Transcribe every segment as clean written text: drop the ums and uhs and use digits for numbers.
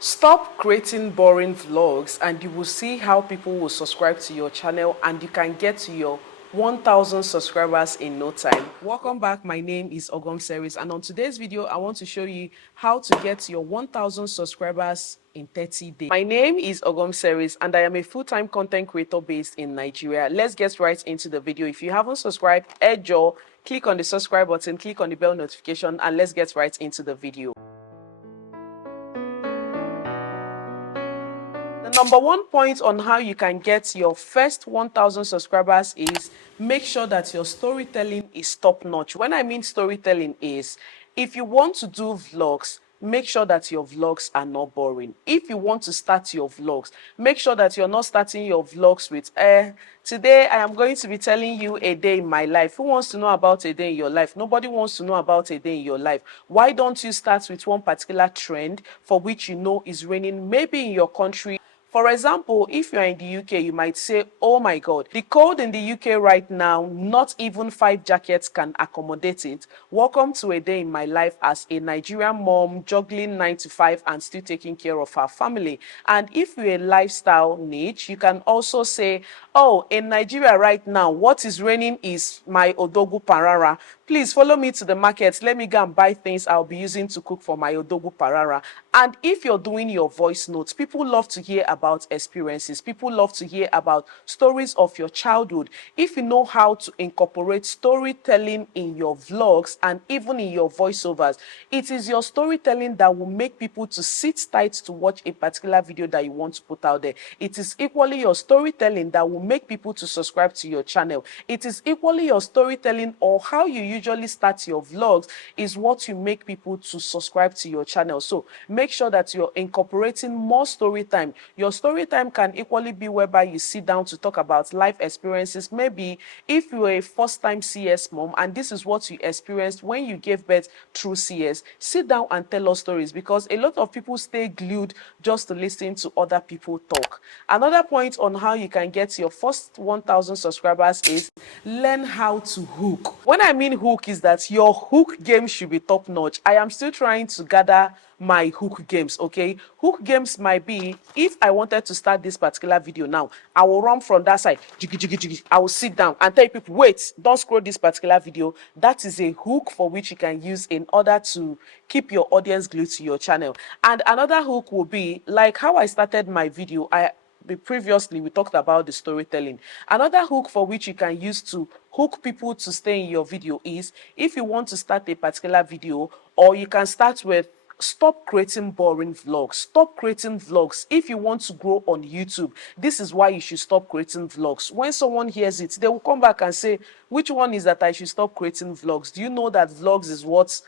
Stop creating boring vlogs and you will see how people will subscribe to your channel and you can get to your 1,000 subscribers in no time. Welcome back. My name is OGOM'S and on today's video I want to show you how to get your 1,000 subscribers in 30 days. My name is OGOM'S and I am a full-time content creator based in Nigeria. Let's get right into the video. If you haven't subscribed, click on the subscribe button, click on the bell notification, and let's get right into the video. The number one point on how you can get your first 1,000 subscribers is make sure that your storytelling is top-notch. When I mean storytelling is, if you want to do vlogs, make sure that your vlogs are not boring. If you want to start your vlogs, make sure that you're not starting your vlogs with, today I am going to be telling you a day in my life. Who wants to know about a day in your life? Nobody wants to know about a day in your life. Why don't you start with one particular trend for which you know is reigning, maybe in your country? For example, if you're in the UK, you might say, oh my God, the cold in the UK right now, not even 5 jackets can accommodate it. Welcome to a day in my life as a Nigerian mom, juggling 9 to 5 and still taking care of her family. And if you're a lifestyle niche, you can also say, oh, in Nigeria right now, what is raining is my odogu parara. Please follow me to the market. Let me go and buy things I'll be using to cook for my odogu parara. And if you're doing your voice notes, people love to hear about experiences. People love to hear about stories of your childhood. If you know how to incorporate storytelling in your vlogs and even in your voiceovers, it is your storytelling that will make people to sit tight to watch a particular video that you want to put out there. It is equally your storytelling that will make people to subscribe to your channel. It is equally your storytelling or how you usually start your vlogs is what you make people to subscribe to your channel. So make sure that you're incorporating more story time. Your story time can equally be whereby you sit down to talk about life experiences. Maybe if you're a first-time CS mom and this is what you experienced when you gave birth through CS, sit down and tell us stories, because a lot of people stay glued just to listen to other people talk. Another point on how you can get your first 1,000 subscribers is learn how to hook. When I mean hook is that your hook game should be top-notch. I am still trying to gather my hook games. Okay, hook games might be, if I wanted to start this particular video now, I will run from that side, I will sit down and tell people, wait, don't scroll this particular video. That is a hook for which you can use in order to keep your audience glued to your channel. And another hook will be like how I started my video. Previously we talked about the storytelling. Another hook for which you can use to hook people to stay in your video is, if you want to start a particular video, or you can start with, stop creating boring vlogs. Stop creating vlogs. If you want to grow on YouTube, this is why you should stop creating vlogs. When someone hears it, they will come back and say, which one is that I should stop creating vlogs? Do you know that vlogs is what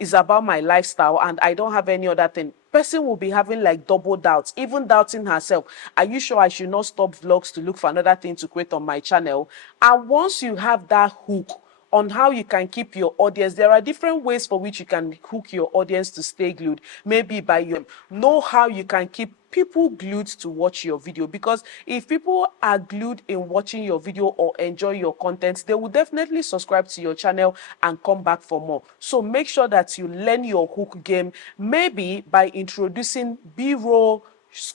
is about my lifestyle and I don't have any other thing? Person will be having like double doubts, even doubting herself. Are you sure I should not stop vlogs to look for another thing to create on my channel? And once you have that hook on how you can keep your audience, there are different ways for which you can hook your audience to stay glued. Maybe by you know how you can keep people glued to watch your video, because if people are glued in watching your video or enjoy your content, they will definitely subscribe to your channel and come back for more. So make sure that you learn your hook game, maybe by introducing B-roll,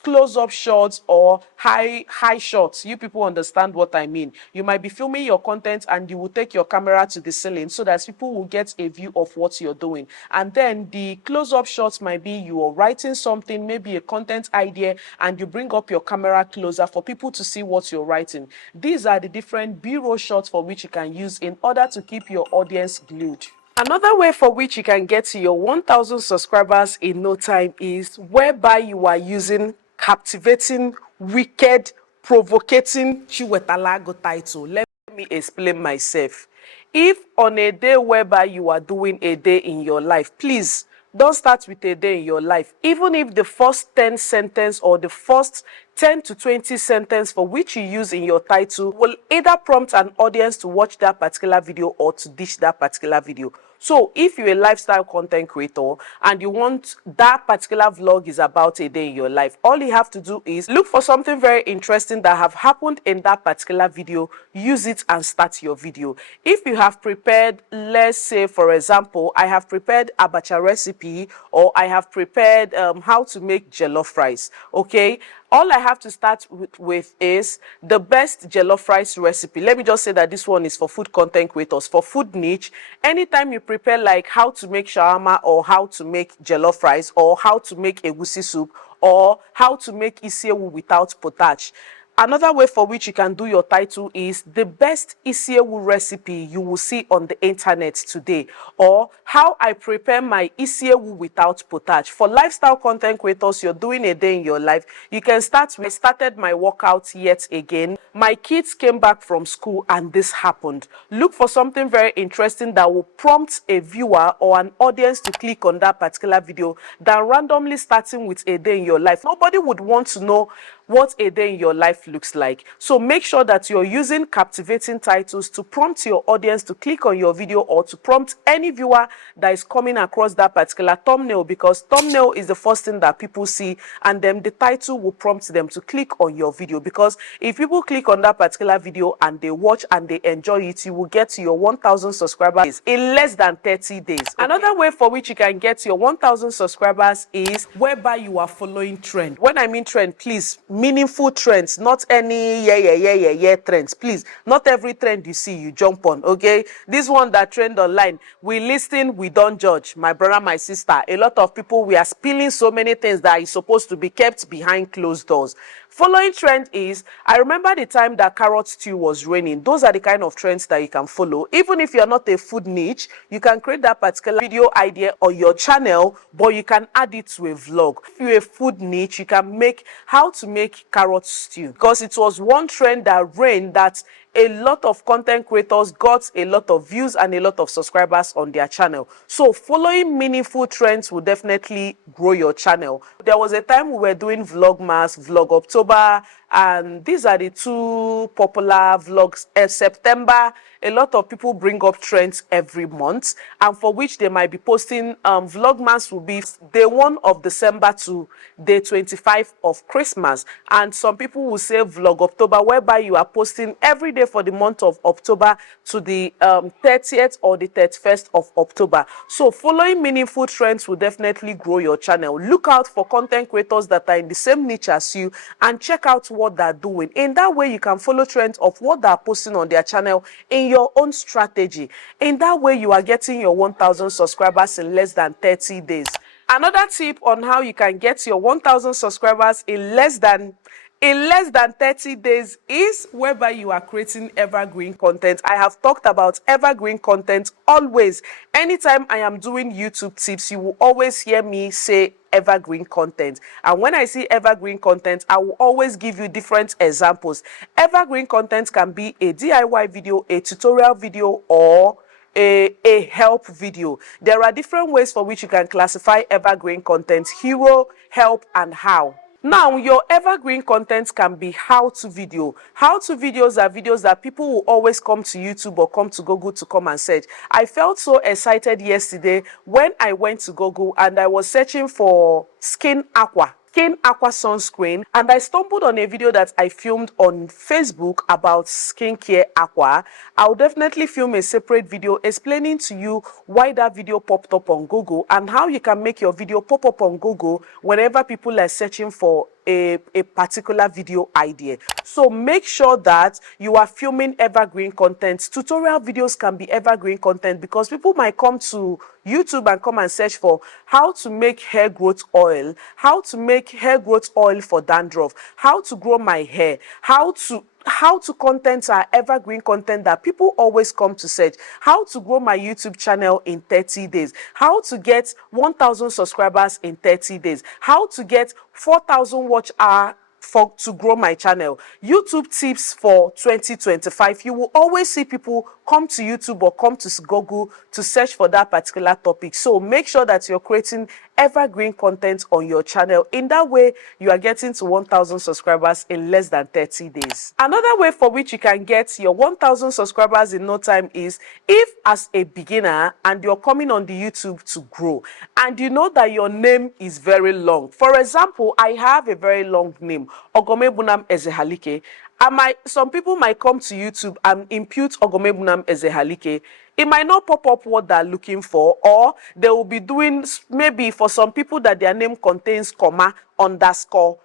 close-up shots, or high shots. You people understand what I mean. You might be filming your content and you will take your camera to the ceiling so that people will get a view of what you're doing. And then the close-up shots might be you are writing something, maybe a content idea, and you bring up your camera closer for people to see what you're writing. These are the different B-roll shots for which you can use in order to keep your audience glued. Another way for which you can get to your 1,000 subscribers in no time is whereby you are using captivating, wicked, provocating Chiwetalago title. Let me explain myself. If on a day whereby you are doing a day in your life, please don't start with a day in your life. Even if the first 10 sentence or the first 10 to 20 sentence for which you use in your title will either prompt an audience to watch that particular video or to ditch that particular video. So if you're a lifestyle content creator and you want that particular vlog is about a day in your life, all you have to do is look for something very interesting that have happened in that particular video, use it and start your video. If you have prepared, let's say for example, I have prepared abacha recipe, or I have prepared how to make jollof rice, okay? All I have to start with is the best jollof rice recipe. Let me just say that this one is for food content creators. For food niche, anytime you prepare like how to make shawarma, or how to make jollof rice, or how to make egusi soup, or how to make isiewu without potage, another way for which you can do your title is the best isiewu recipe you will see on the internet today, or how I prepare my isiewu without potage. For lifestyle content creators, you're doing a day in your life, you can start with, I started my workout yet again. My kids came back from school and this happened. Look for something very interesting that will prompt a viewer or an audience to click on that particular video than randomly starting with a day in your life. Nobody would want to know what a day in your life looks like. So make sure that you're using captivating titles to prompt your audience to click on your video, or to prompt any viewer that is coming across that particular thumbnail, because thumbnail is the first thing that people see, and then the title will prompt them to click on your video. Because if people click on that particular video and they watch and they enjoy it, you will get to your 1,000 subscribers in less than 30 days. Okay? Another way for which you can get your 1,000 subscribers is whereby you are following trend. When I mean trend, please, meaningful trends, not any trends. Please, not every trend you see you jump on, okay? This one that trend online, we listen, we don't judge. My brother, my sister, a lot of people, we are spilling so many things that is supposed to be kept behind closed doors. Following trend is, I remember the time that carrot stew was raining. Those are the kind of trends that you can follow. Even if you're not a food niche, you can create that particular video idea on your channel, but you can add it to a vlog. If you're a food niche, you can make how to make carrot stew, because it was one trend that reigned that a lot of content creators got a lot of views and a lot of subscribers on their channel. So following meaningful trends will definitely grow your channel. There was a time we were doing Vlogmas, Vlog October, and these are the two popular vlogs. September, a lot of people bring up trends every month, and for which they might be posting. Vlogmas will be day 1 of December to day 25 of Christmas, and some people will say Vlog October, whereby you are posting every day for the month of October to the 30th or the 31st of October. So following meaningful trends will definitely grow your channel. Look out for content creators that are in the same niche as you and check out what they're doing. In that way, you can follow trends of what they're posting on their channel in your own strategy. In that way, you are getting your 1,000 subscribers in less than 30 days. Another tip on how you can get your 1,000 subscribers in less than 30 days is whereby you are creating evergreen content. I have talked about evergreen content always. Anytime I am doing YouTube tips, you will always hear me say evergreen content. And when I see evergreen content, I will always give you different examples. Evergreen content can be a DIY video, a tutorial video, or a help video. There are different ways for which you can classify evergreen content: hero, help, and how. Now, your evergreen content can be how-to video. How-to videos are videos that people will always come to YouTube or come to Google to come and search. I felt so excited yesterday when I went to Google and I was searching for skin aqua sunscreen, and I stumbled on a video that I filmed on Facebook about skincare aqua. I'll definitely film a separate video explaining to you why that video popped up on Google and how you can make your video pop up on Google whenever people are searching for a particular video idea. So make sure that you are filming evergreen content. Tutorial videos can be evergreen content because people might come to YouTube and come and search for how to make hair growth oil, how to make hair growth oil for dandruff, how to grow my hair, how to content are evergreen content that people always come to search. How to grow my YouTube channel in 30 days. How to get 1,000 subscribers in 30 days. How to get 4,000 watch hour to grow my channel. YouTube tips for 2025. You will always see people come to YouTube or come to Google to search for that particular topic. So make sure that you're creating evergreen content on your channel. In that way, you are getting to 1,000 subscribers in less than 30 days. Another way for which you can get your 1,000 subscribers in no time is if as a beginner and you're coming on the YouTube to grow and you know that your name is very long. For example, I have a very long name, Ogom'S Ezehalike. Some people might come to YouTube and impute Ogom'S Ezehalike. It might not pop up what they're looking for, or they will be doing, maybe for some people that their name contains comma, underscore,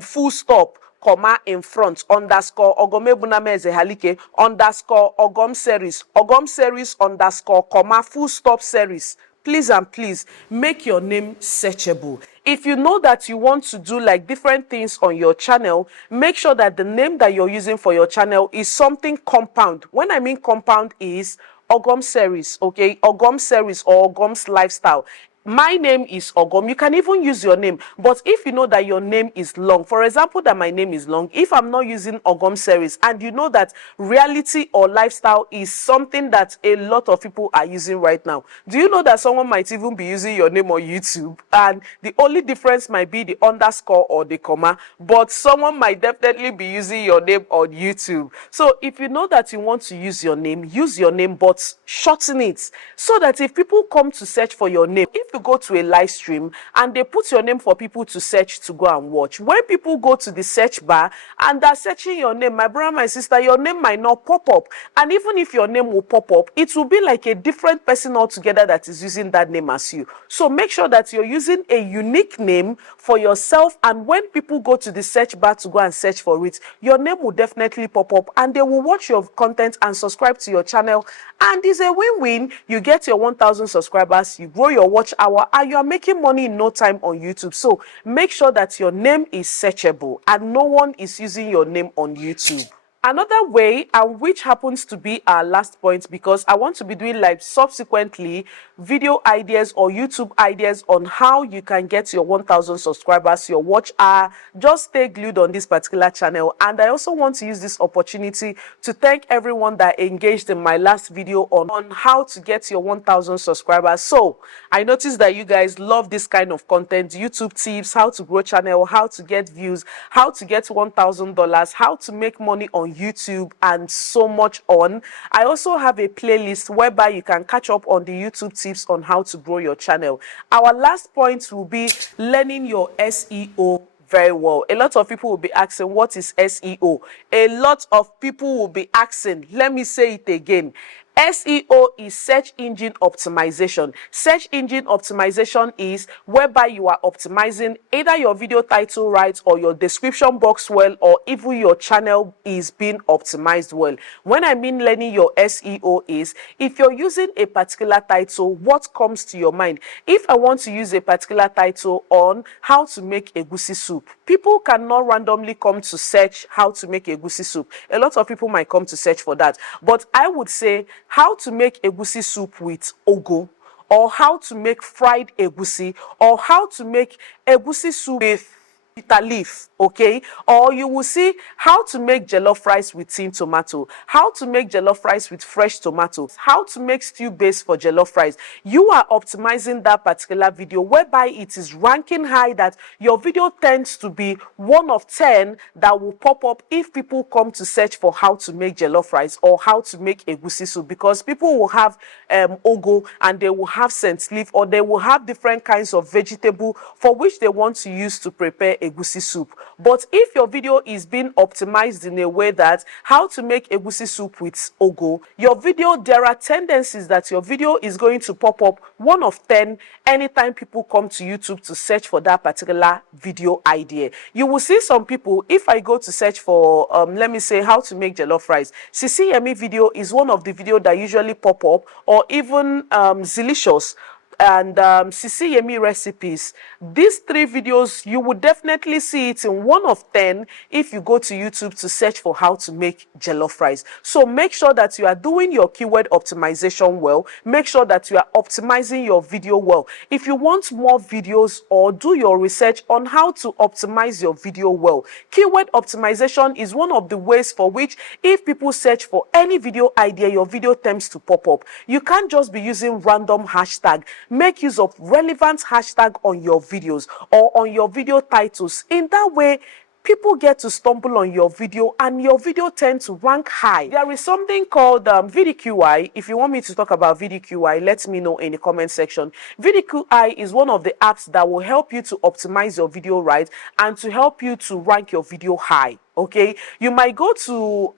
full stop, comma in front, underscore Ogom'S Ezehalike, underscore Ogom series, underscore, comma, full stop series. Please and please make your name searchable. If you know that you want to do like different things on your channel, make sure that the name that you're using for your channel is something compound. When I mean compound is Ogom series, okay? Ogom series or Ogom's lifestyle. My name is Ogom. You can even use your name, but if you know that your name is long, for example, that my name is long, if I'm not using Ogom series and you know that reality or lifestyle is something that a lot of people are using right now, do you know that someone might even be using your name on YouTube and the only difference might be the underscore or the comma, but someone might definitely be using your name on YouTube. So if you know that you want to use your name, but shorten it so that if people come to search for your name, if you go to a live stream and they put your name for people to search to go and watch, when people go to the search bar and they're searching your name, my brother, my sister, your name might not pop up. And even if your name will pop up, it will be like a different person altogether that is using that name as you. So make sure that you're using a unique name for yourself, and when people go to the search bar to go and search for it, your name will definitely pop up and they will watch your content and subscribe to your channel. And it's a win-win. You get your 1,000 subscribers, you grow your watch hour, and you are making money in no time on YouTube. So make sure that your name is searchable and no one is using your name on YouTube. Another way, and which happens to be our last point, because I want to be doing like subsequently video ideas or YouTube ideas on how you can get your 1,000 subscribers, your watch hour. Just stay glued on this particular channel. And I also want to use this opportunity to thank everyone that engaged in my last video on how to get your 1,000 subscribers. So I noticed that you guys love this kind of content, YouTube tips, how to grow channel, how to get views, how to get $1,000, how to make money on YouTube, and so much on. I also have a playlist whereby you can catch up on the YouTube tips on how to grow your channel. Our last point will be learning your SEO very well. A lot of people will be asking, what is SEO? A lot of people will be asking, let me say it again. SEO is search engine optimization. Search engine optimization is whereby you are optimizing either your video title right, or your description box well, or even your channel is being optimized well. When I mean learning your SEO is, if you're using a particular title, what comes to your mind? If I want to use a particular title on how to make egusi soup, people cannot randomly come to search how to make egusi soup. A lot of people might come to search for that, but I would say how to make egusi soup with ogo, or how to make fried egusi, or how to make egusi soup with bitter leaf, okay? Or you will see how to make jollof rice with tin tomato, how to make jollof rice with fresh tomatoes, how to make stew base for jollof rice. You are optimizing that particular video whereby it is ranking high, that your video tends to be 1 of 10 that will pop up if people come to search for how to make jollof rice or how to make egusi soup, because people will have ogo and they will have scent leaf, or they will have different kinds of vegetable for which they want to use to prepare egusi soup. But if your video is being optimized in a way that how to make egusi soup with ogo, your video, there are tendencies that your video is going to pop up 1 of 10 anytime people come to YouTube to search for that particular video idea. You will see some people, if I go to search for let me say how to make jollof rice, Sisi Yemi video is one of the videos that usually pop up, or even Zilicious and Sisi Yemi recipes. These 3 videos, you would definitely see it in 1 of 10 if you go to YouTube to search for how to make jollof rice. So make sure that you are doing your keyword optimization well. Make sure that you are optimizing your video well. If you want more videos, or do your research on how to optimize your video well, keyword optimization is one of the ways for which if people search for any video idea, your video tends to pop up. You can't just be using random hashtag. make use of relevant hashtag on your videos or on your video titles. In that way, people get to stumble on your video and your video tends to rank high. There is something called VDQI. If you want me to talk about VDQI, let me know in the comment section. VDQI is one of the apps that will help you to optimize your video right and to help you to rank your video high. Okay, you might go to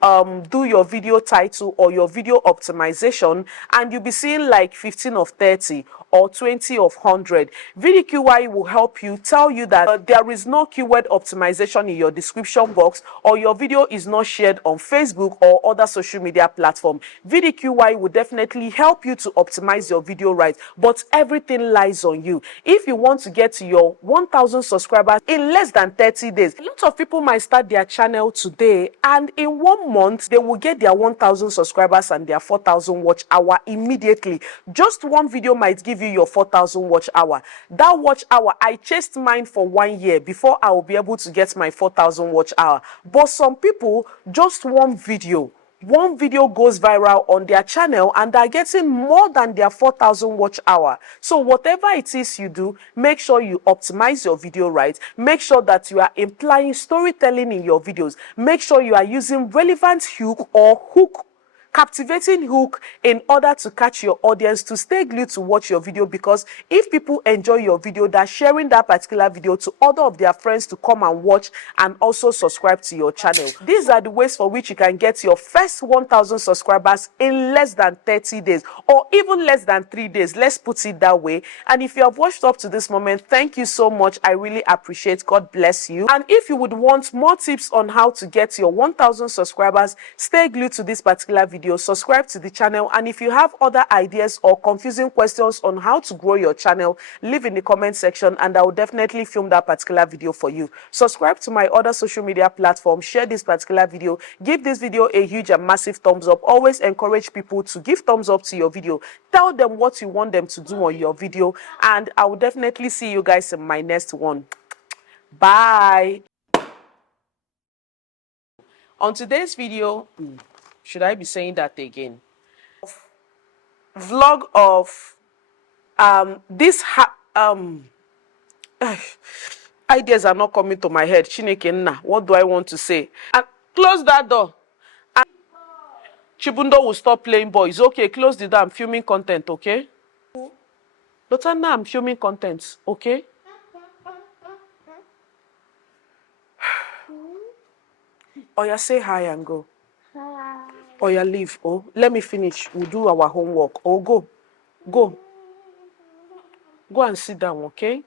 do your video title or your video optimization and you'll be seeing like 15 of 30 or 20 of 100. VDQI will help you, tell you that there is no keyword optimization in your description box, or your video is not shared on Facebook or other social media platform. VDQI will definitely help you to optimize your video right, but everything lies on you. If you want to get to your 1,000 subscribers in less than 30 days, a lot of people might start their channel today and in 1 month they will get their 1,000 subscribers and their 4,000 watch hour immediately. Just one video might give you your 4,000 watch hour. That watch hour, I chased mine for 1 year before I will be able to get my 4,000 watch hour. But some people, just one video goes viral on their channel and they're getting more than their 4,000 watch hour. So whatever it is you do, make sure you optimize your video right. Make sure that you are implying storytelling in your videos. Make sure you are using relevant hook or captivating hook in order to catch your audience to stay glued to watch your video, because if people enjoy your video, they're sharing that particular video to other of their friends to come and watch and also subscribe to your channel. These are the ways for which you can get your first 1,000 subscribers in less than 30 days or even less than 3 days. Let's put it that way. And if you have watched up to this moment, thank you so much. I really appreciate. God bless you. And if you would want more tips on how to get your 1,000 subscribers, stay glued to this particular video. Subscribe to the channel, and if you have other ideas or confusing questions on how to grow your channel, leave in the comment section and I will definitely film that particular video for you. Subscribe to my other social media platforms, share this particular video, give this video a huge and massive thumbs up. Always encourage people to give thumbs up to your video. Tell them what you want them to do on your video, and I will definitely see you guys in my next one. Bye. On today's video, should I be saying that again? Vlog of ideas are not coming to my head. Chineke nna, what do I want to say? And close that door. And Chibundo will stop playing boys. Okay, close the door. I'm filming content, okay? Lotana, I'm filming content, okay? Oya, say hi and go. Oya, leave. Oh, let me finish. We'll do our homework. Oh, go. Go and sit down, okay?